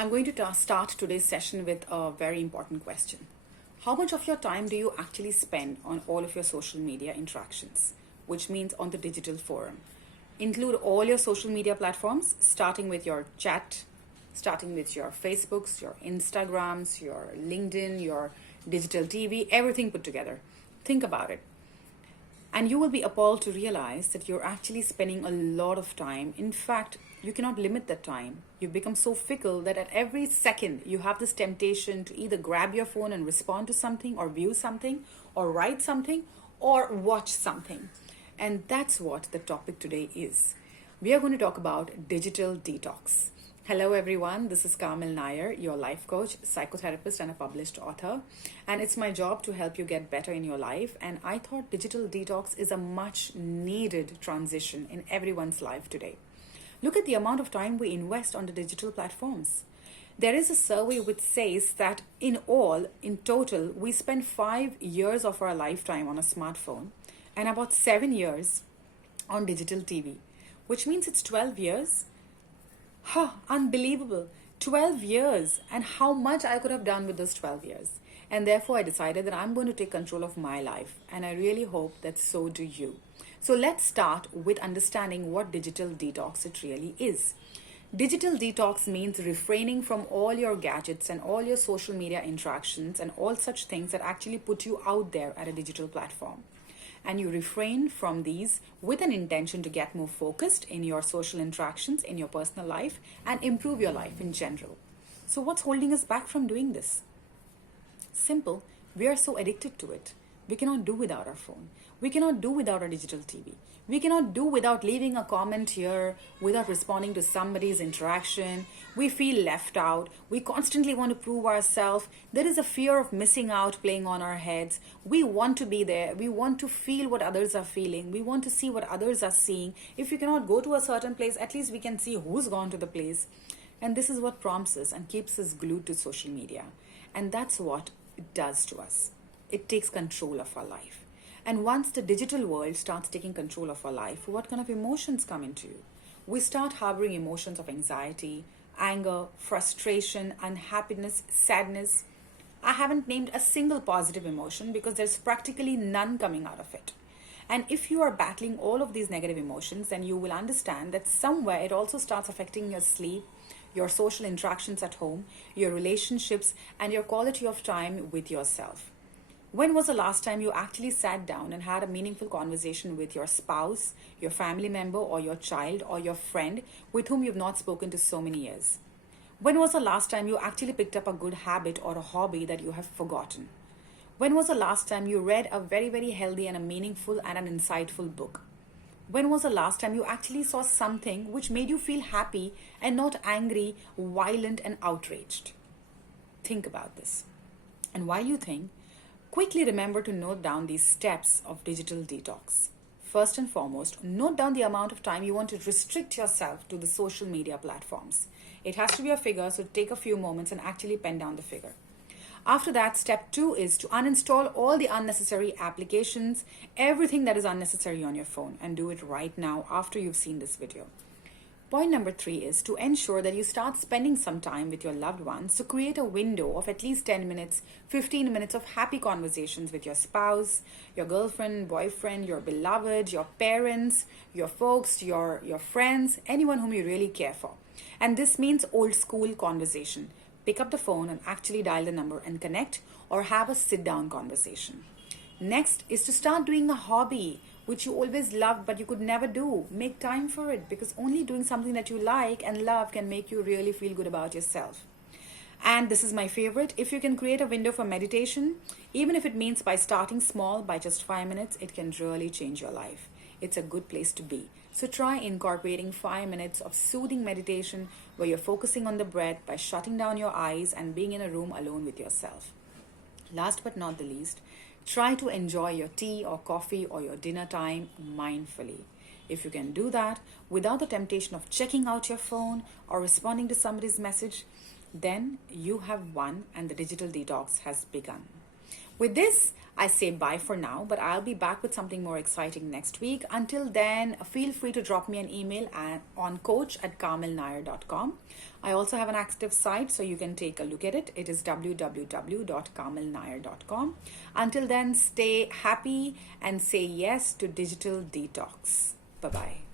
I'm going to start today's session with a very important question. How much of your time do you actually spend on all of your social media interactions, which means on the digital forum? Include all your social media platforms, starting with your chat, starting with your Facebooks, your Instagrams, your LinkedIn, your digital TV, everything put together. Think about it. And you will be appalled to realize that you're actually spending a lot of time. In fact, you cannot limit that time. You become so fickle that at every second you have this temptation to either grab your phone and respond to something, or view something, or write something, or watch something. And that's what the topic today is. We are going to talk about digital detox. Hello, everyone. This is Kamil Nair, your life coach, psychotherapist, and a published author. And it's my job to help you get better in your life. And I thought digital detox is a much needed transition in everyone's life today. Look at the amount of time we invest on the digital platforms. There is a survey which says that in total, we spend 5 years of our lifetime on a smartphone and about 7 years on digital TV, which means it's 12 years. Unbelievable. 12 years, and how much I could have done with those 12 years. And therefore, I decided that I'm going to take control of my life, and I really hope that so do you. So let's start with understanding what digital detox it really is. Digital detox means refraining from all your gadgets and all your social media interactions and all such things that actually put you out there at a digital platform. And you refrain from these with an intention to get more focused in your social interactions, in your personal life, and improve your life in general. So what's holding us back from doing this? Simple. We are so addicted to it. We cannot do without our phone. We cannot do without our digital TV. We cannot do without leaving a comment here, without responding to somebody's interaction. We feel left out. We constantly want to prove ourselves. There is a fear of missing out playing on our heads. We want to be there. We want to feel what others are feeling. We want to see what others are seeing. If we cannot go to a certain place, at least we can see who's gone to the place. And this is what prompts us and keeps us glued to social media. And that's what it does to us. It takes control of our life. And once the digital world starts taking control of our life, what kind of emotions come into you? We start harboring emotions of anxiety, anger, frustration, unhappiness, sadness. I haven't named a single positive emotion because there's practically none coming out of it. And if you are battling all of these negative emotions, then you will understand that somewhere it also starts affecting your sleep, your social interactions at home, your relationships, and your quality of time with yourself. When was the last time you actually sat down and had a meaningful conversation with your spouse, your family member, or your child, or your friend with whom you've not spoken to so many years? When was the last time you actually picked up a good habit or a hobby that you have forgotten? When was the last time you read a very, very healthy and a meaningful and an insightful book? When was the last time you actually saw something which made you feel happy and not angry, violent, and outraged? Think about this. And while you think, quickly remember to note down these steps of digital detox. First and foremost, note down the amount of time you want to restrict yourself to the social media platforms. It has to be a figure, so take a few moments and actually pen down the figure. After that, step 2 is to uninstall all the unnecessary applications, everything that is unnecessary on your phone, and do it right now after you've seen this video. Point number 3 is to ensure that you start spending some time with your loved ones to create a window of at least 10 minutes, 15 minutes of happy conversations with your spouse, your girlfriend, boyfriend, your beloved, your parents, your folks, your friends, anyone whom you really care for. And this means old school conversation. Pick up the phone and actually dial the number and connect, or have a sit down conversation. Next is to start doing a hobby which you always loved but you could never do. Make time for it, because only doing something that you like and love can make you really feel good about yourself. And this is my favorite. If you can create a window for meditation, even if it means by starting small, by just 5 minutes, it can really change your life. It's a good place to be. So try incorporating 5 minutes of soothing meditation where you're focusing on the breath by shutting down your eyes and being in a room alone with yourself. Last but not the least, try to enjoy your tea or coffee or your dinner time mindfully. If you can do that without the temptation of checking out your phone or responding to somebody's message, then you have won and the digital detox has begun. With this, I say bye for now, but I'll be back with something more exciting next week. Until then, feel free to drop me an email on coach@carmelnair.com. I also have an active site, so you can take a look at it. It is www.carmelnair.com. Until then, stay happy and say yes to digital detox. Bye bye.